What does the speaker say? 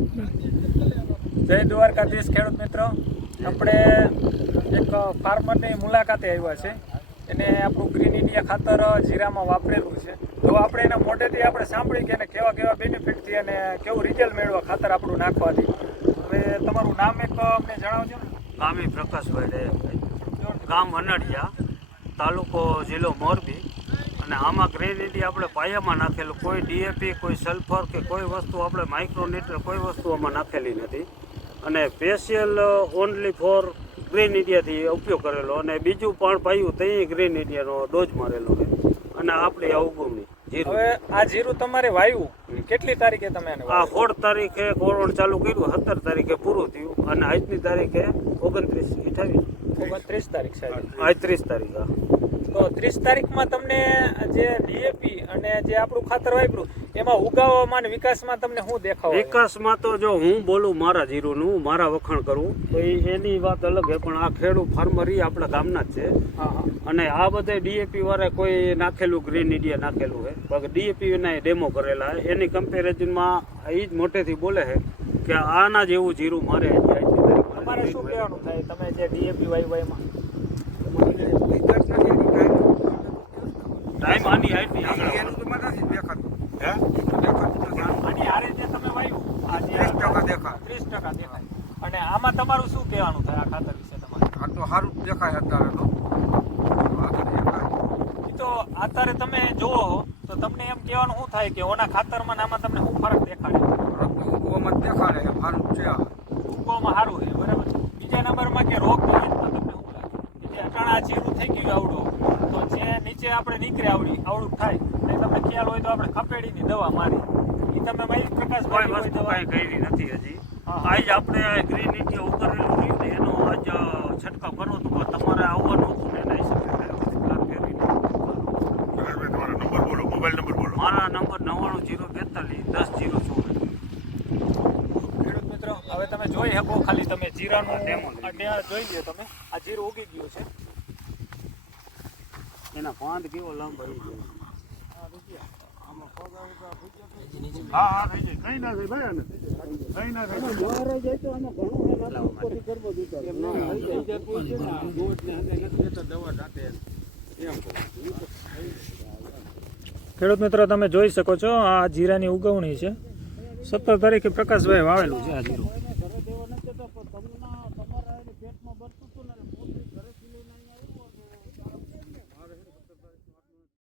જય દ્વારકાધીશ ખેડૂત મિત્રો, આપણે એક ફાર્મરની મુલાકાતે આવ્યા છે. એને આપણું ગ્રીન ઇન્ડિયા ખાતર જીરામાં વાપરેલું છે. તો આપણે એના મોઢેથી આપણે સાંભળી કે એને કેવા કેવા બેનિફિટથી અને કેવું રિઝલ્ટ મેળવવા ખાતર આપણું નાખવાથી. હવે તમારું નામ એક અમને જણાવજો ને. ગામી પ્રકાશભાઈ દયાભાઈ, ગામ અનડિયા, તાલુકો જિલ્લો મોરબી. અને આમાં ગ્રીન ઇન્ડિયા આપણે પાયામાં નાખેલું, કોઈ ડીએપી, કોઈ સલ્ફર કે કોઈ વસ્તુ આપણે માઇક્રોન્યુટ્રન કોઈ વસ્તુ આમાં નાખેલી નથી. અને સ્પેશિયલ ઓનલી ફોર ગ્રીન ઇન્ડિયાથી ઉપયોગ કરેલો. અને બીજું પણ પાયું ત્યાં ગ્રીન ઇન્ડિયાનો ડોઝ મારેલો છે. અને આપણે આ ઉગવણી જીરું. હવે આ જીરું તમારે વાવ્યું કેટલી તારીખે તમે એને આ 16 તારીખે કોરોણ ચાલુ કર્યું, 17 તારીખે પૂરું થયું. અને આજની તારીખે 29 તારીખ સાહેબ, આજ 30 તારીખ. તો 30 તારીખમાં તમને જે ડીએપી અને જે આપણું ખાતર વાપર્યું એમાં ઉગાવવામાં અને વિકાસમાં તમને શું દેખાવ? વિકાસમાં તો જો હું બોલું મારા જીરુંનું, મારા વખાણ કરું તો એની વાત અલગ છે. પણ આ ખેડૂત ફાર્મર આપણા ગામના જ છે. અને આ બધે ડીએપી વાળા કોઈ નાખેલું ગ્રીન ઇન્ડિયા નાખેલું છે, ડીએપી ના ડેમો કરેલા છે. એની કમ્પેરિઝનમાં એ જ મોટેથી બોલે છે કે આના જેવું જીરું મારે તમારે શું કહેવાનું થાય? તમે જે ડીએપી વાવ્યા એમાં ટાઈમ આની આની આરે જે તમે વાવ્યું આ જે 30% દેખાય. અને આમાં તમારું શું કહેવાનું થાય આ ખાતર વિશે? તમારે આ તો સારું જ દેખાય અત્યારે તો અત્યારે તમે જુઓ તો તમને એમ કહેવાનું શું થાય કે ઓના ખાતરમાં ને આમાં તમને શું ફરક દેખાડે? ઉગવામાં દેખાડે છે સારું છે, ઉગવામાં સારું છે, બરાબર. બીજા નંબરમાં કે રોગ તો તમને શું લાગે કે જે અટાણા જીરું થઈ ગયું આવડું, તો જે નીચે આપણે નીકળે આવડું થાય એ તમને ખ્યાલ હોય તો આપણે ખપેડીની દવા મારી એ તમે મારી પ્રકાશ કોઈ વસ્તુ કાંઈ કરી નથી હજી. આજ આપણે ગ્રીન ઇન્ડિયા ઉતરેલું રહ્યું ને એનો આજ છંટકાવ કરવો હતો, પણ તમારે આવવાનું હતું ને એના હિસાબે મારા નંબર 9902411014. ખેડૂત મિત્રો, હવે તમે જોઈ શકો, ખાલી તમે જીરાનું જોઈ લ્યો. તમે આ જીરું ઉગી ગયું છે, એના પાંદ કેવો લાંબો હા હા થઈ જાય, કઈ ના થાય ભાઈ, કઈ ના થાય. ખેડૂત મિત્રો તમે જોઈ શકો છો આ જીરાની ઉગવણી છે. 17 તારીખે પ્રકાશભાઈ વાવેલું છે આ જીરું.